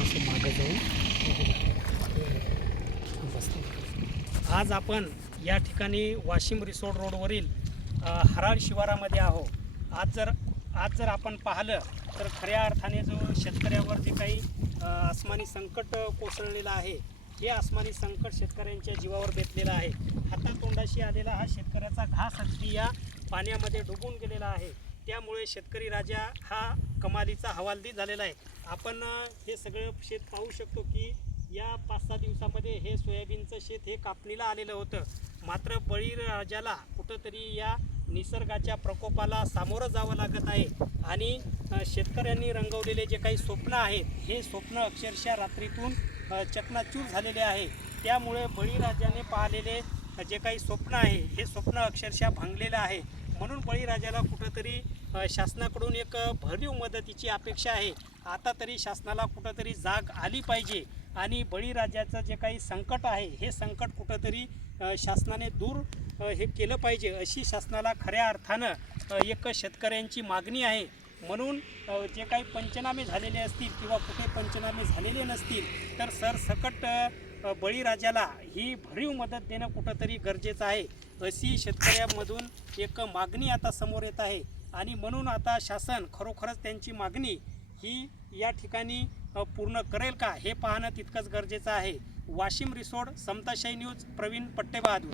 असं मागं जाऊन आज आपण या ठिकाणी वाशिम रिसोर्ट रोडवरील हराळ शिवारामध्ये आहो आज जर आज जर आपण पाहिलं तर खऱ्या अर्थाने जो शेतकऱ्यावर जे काही आसमानी संकट कोसळलेलं आहे हे आसमानी संकट शेतकऱ्यांच्या जीवावर बेतलेलं आहे. हातातोंडाशी आलेला हा शेतकऱ्याचा घास अगदी या पाण्यामध्ये डुबून गेलेला आहे. त्यामुळे शेतकरी राजा हा कमालीचा हवालदी झालेला आहे. आपण हे सगळं शेत पाहू शकतो की या पाच सहा दिवसामध्ये हे सोयाबीनचं शेत हे कापणीला आलेलं होतं. मात्र बळीराजाला कुठंतरी या निसर्गाच्या प्रकोपाला सामोरं जावं लागत आहे. आणि शेतकऱ्यांनी रंगवलेले जे काही स्वप्न आहेत हे स्वप्न अक्षरशः रात्रीतून चकनाचूर झालेले आहे. त्यामुळे बळीराजाने पाहिलेले जे काही स्वप्न आहे हे स्वप्न अक्षरशः भंगलेलं आहे. म्हणून बळीराजाला कुठंतरी शासनाकडून एक भरीव मदतीची अपेक्षा आहे. आता तरी शासनाला कुठंतरी जाग आली पाहिजे आणि बळीराजाचं जे काही संकट आहे हे संकट कुठंतरी शासनाने दूर हे केलं पाहिजे अशी शासनाला खऱ्या अर्थानं एक शेतकऱ्यांची मागणी आहे. म्हणून जे काही पंचनामे झालेले असतील किंवा कुठे पंचनामे झालेले नसतील तर सरसकट बळीराजाला ही भरीव मदत देणं कुठंतरी गरजेचं आहे. अशी शेतकऱ्यांमधून एक मागणी आता समोर येत आहे. आणि म्हणून आता शासन खरोखरच त्यांची मागणी ही या ठिकाणी पूर्ण करेल का हे पाहणं तितकंच गरजेचं आहे. वाशिम रिसोड समताशाही न्यूज प्रवीण पट्टेबहादूर.